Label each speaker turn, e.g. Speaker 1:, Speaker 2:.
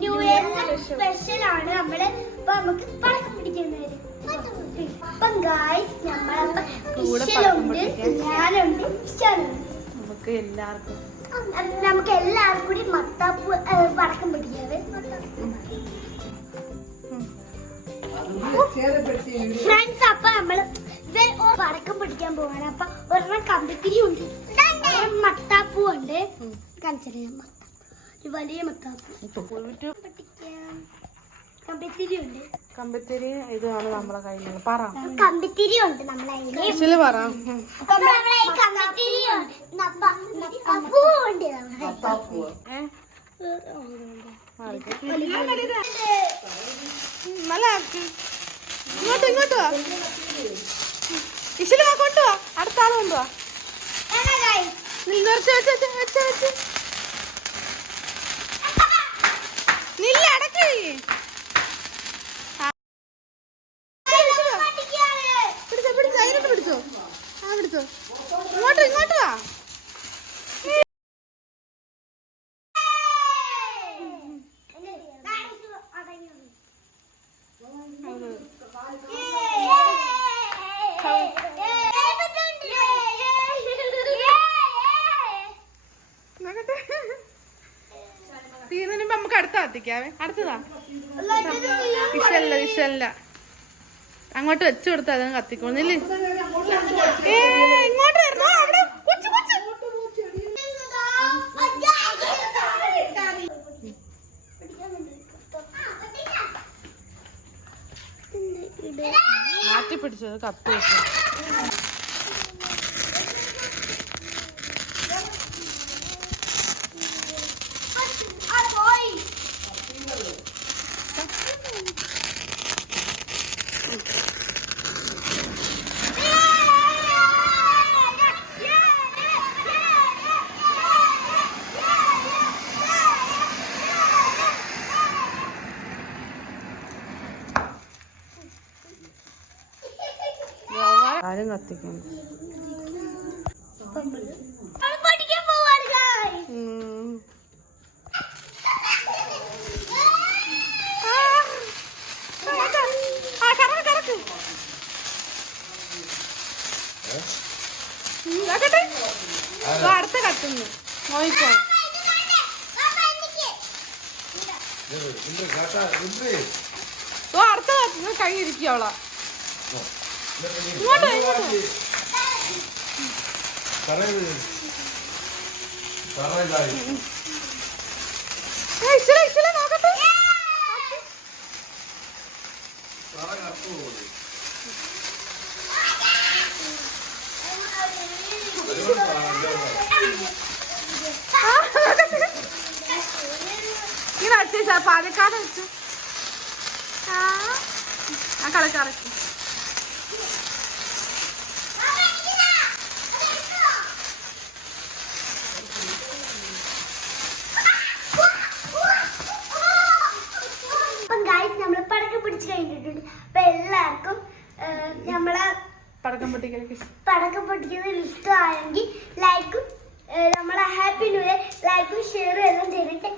Speaker 1: New year special ആണ്. നമ്മൾ അപ്പൊ നമുക്ക് പടക്കം പിടിക്കുന്നത് അപ്പം ഗായ്സ് നമ്മളപ്പം ഇഷലുണ്ട്. ഞാനുണ്ട് ഇഷാനുണ്ട്
Speaker 2: നമുക്ക് എല്ലാവർക്കും.
Speaker 1: നമുക്ക് എല്ലാവർക്കും കൂടി മത്താപ്പൂ പടക്കം പിടിക്കാതെ ഫ്രണ്ട്സ് അപ്പൊ നമ്മൾ ഇവർ പടക്കം പിടിക്കാൻ പോവാണ്. അപ്പൊ ഒരെണ്ണം കമ്പിത്തിരി ഉണ്ട്. മത്താപ്പൂ ഉണ്ട്. ഒരു വലിയ കമ്പിത്തിരി
Speaker 2: ഇതാണ് നമ്മളെ കയ്യിൽ പറ.
Speaker 1: കമ്പിത്തിരി ഉണ്ട് നമ്മളെ
Speaker 2: പറ. നല്ല ഇങ്ങോട്ട് ഇങ്ങോട്ട് വാ. ഇശിൽ വാ കൊണ്ടുവാ. അടുത്ത ആൾ കൊണ്ടുവാ. നിർത്തി വെച്ച് വെച്ച് വെച്ച് വെച്ച്. പിടിച്ചോ ഇങ്ങോട്ട് ഇങ്ങോട്ട് വാ. അടുത്ത അടുത്തതാ. ഇഷല്ല ഇഷല്ല അങ്ങോട്ട് വെച്ചു കൊടുത്താൽ അതങ്ങ് കത്തിക്കോന്നില്ലേ മാറ്റി പിടിച്ചത് കപ്പ് വെച്ചു. ഇതാക്കട്ടെ. കത്തിക്കുന്നു. അടുത്ത കത്തുന്നു നോയിക്കോ ഓ അടുത്ത കത്തുന്നു കൈ ഇരിക്കും അവളാ ഇങ്ങോട്ട് വാ, ഇങ്ങോട്ട് വാ. ആ, ഇച്ചിരി ഇച്ചിരി നോക്കട്ടെ ആ, നോക്കട്ടെ. ഇങ്ങനെ പാലക്കാട് വെച്ചു ആ ആ കളക്കാറൊക്കെ
Speaker 1: അപ്പം ഗായ്സ് നമ്മൾ പടക്കം പിടിച്ച് കഴിഞ്ഞിട്ടുണ്ട് അപ്പൊ എല്ലാവർക്കും ആ, നമ്മളെ
Speaker 2: പടക്കം പൊട്ടിക്കൽ
Speaker 1: പടക്കം പൊട്ടിക്കുന്നത് ഇഷ്ടമായെങ്കിൽ ലൈക്കും നമ്മളെ ഹാപ്പി ന്യൂ ഇയർ ലൈക്കും ഷെയറും എല്ലാം ചെയ്തിട്ട്